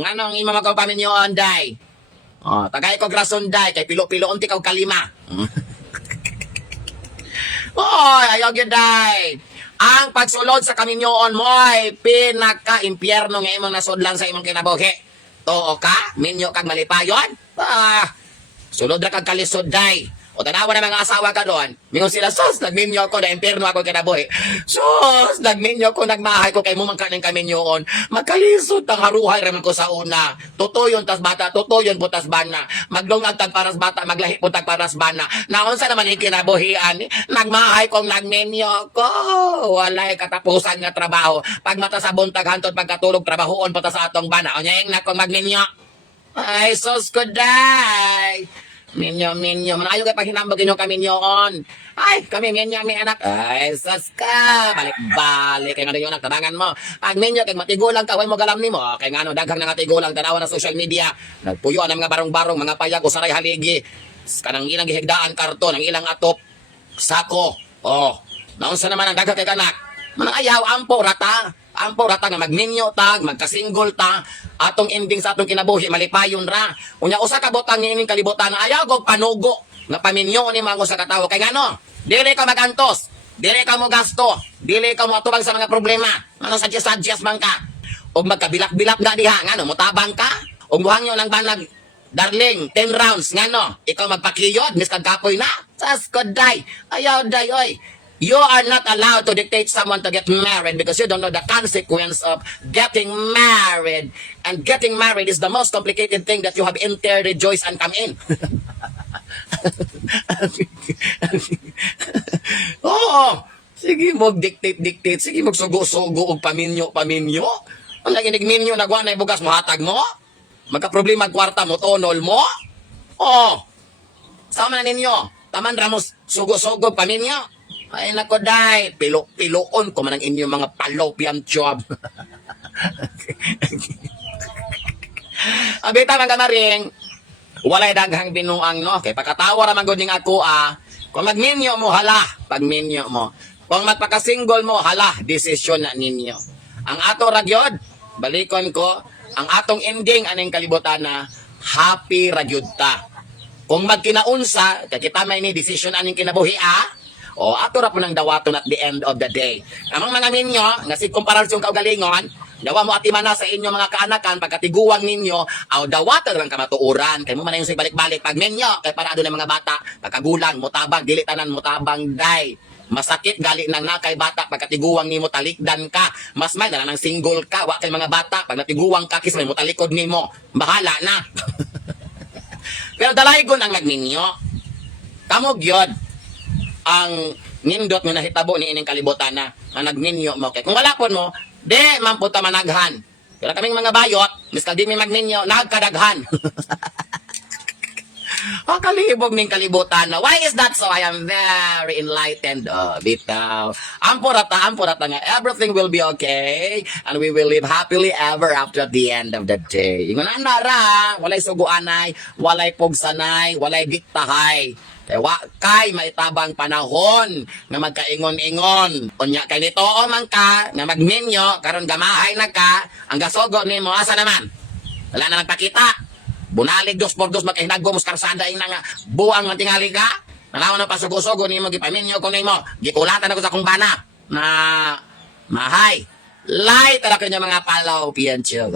nganong imo magkapaminyoon, day? Tagay ko grason, day. Kay pilo-pilo unti kag kalima. Ayaw yun, day. Ang pagsulod sa kaminyoon mo ay pinaka-impyerno nga imong nasudlan sa imong kinabuhi. Too ka? Minyo kag malipayon? Sulod ra kag kalisod, day. O tanawa na mga asawa ka doon, mingon sila, sus, nagminyo ako, na impyerno ako kinabuhi. Sus, nagminyo ko, nagmahay ko, kay mo man kaning kaminyoon. Magkalisod, ang haruhay raman ko sa una. Tutuyon tas bata, tutuyon po tas bana. Maglungag tag paras bata, maglahi po tag paras bana. Naunsa naman yung kinabuhian, nagmahay kong nagminyo ko. Walay katapusan nga trabaho. Pag mata sa buntag, hantod pagkatulog, trabahoon po ta sa atong bana. O nyayang na kong magminyo. Ay, sus ko, day. Minyo. Manayo kay paghinambag inyo kami minyoon. Ay, kami minyo, mi anak. Ay, sas ka. Balik. Kaya nga rin yung nagtabangan mo. Pag minyo, kay matigulang ka, way mo galam ni mo. Kaya nga daghang nga tigulang, tanawa na social media. Nagpuyo ang mga barong-barong, mga payag, usaray haligi. Kanang ilang gihigdaan karton, ang ilang atop, sako. Naunsa naman ang daghang kay kanak. Manang ayaw, ampo rata nga magminyo tag, magkasinggol ta, atong ending sa atong kinabuhi, malipayon ra. Unya, usa ka botang niining kalibutan, ayaw ko panugo, nga paminyo ni mga sa katawo. Kaya nga dili ka magantos, dili ka mo gasto, dili ka mo atubang sa mga problema. Ano suggest man ka. O magkabilak-bilak na diha, nga mutabang ka. O buhangyo ng banag, darling, 10 rounds, nga ikaw magpakiyod, mis kagkapoy na. Sas ko, day, ayaw, day, oy. You are not allowed to dictate someone to get married because you don't know the consequence of getting married. And getting married is the most complicated thing that you have enter, rejoice, and come in. Sige mo dictate. Sige mo sugo-sugo og paminyo. Ang naginig minyo, nagwa na bugas mo, hatag mo. Magka-problema kwarta mo, tonol mo. Sama na ninyo. Taman ramos, sugo-sugo paminyo. Ay nako, day, piloon ko man ang inyong mga fallopian tube. Abita man kamaring, walay daghang binuang kay pagkatawa raman gud ning ako kung magminyo mo hala, pagminyo mo. Kung magpakasinggol mo hala, desisyon na ninyo. Ang ato ra gyud, balikon ko, ang atong ending aning kalibutan na happy ra gyud ta. Kung magkinaunsa, kay kita may ni desisyon aning kinabuhi ato ra po ng dawaton at the end of the day. Amang mga ninyo, nga si komparasyon kaugalingon, dawa mo atiman na sa inyo mga kaanakan, pagkatiguang ninyo, dawaton lang kamatuuran. Kaya mo man yung balik-balik, pag ninyo, kay para doon ng mga bata, pagkagulang, mutabang, dili tanan, mutabang, day. Masakit gali nang nakay bata, pagkatiguang ni mo, talikdan ka. Mas may na nang single ka, wa kay mga bata, pag natiguang ka, kismay mo, talikod ni mo. Bahala na. Pero dalaygon ang nagninyo. Kamog yun. Ang nindot mo nahitabo ni ining kalibutan na nagninyo mo. Kaya kung wala po mo, mamputa managhan. Pero kaming mga bayot, miskal di may magninyo, nagkadaghan. Kalibog ning kalibutan na. Why is that so? I am very enlightened. Bitaw. Ampurata nga. Everything will be okay. And we will live happily ever after the end of the day. Ingon ra, walay suguanay, walay pugsanay, walay diktahay. Kay maitabang panahon nga magkaingon-ingon. Unya kay nito man ka nga magminyo karon gamahay na ka, ang gasogo nimo asa naman? Wala na nagpakita. Bunalig 2x2 makahinagbo mos karsada ina nga buang man tingali ka. Nalaw na pasugo-sugo nimo gipaminyo ko nimo. Gikulatan ako sa akong bana na mahay. Light ra kanyo mga palaw piancho.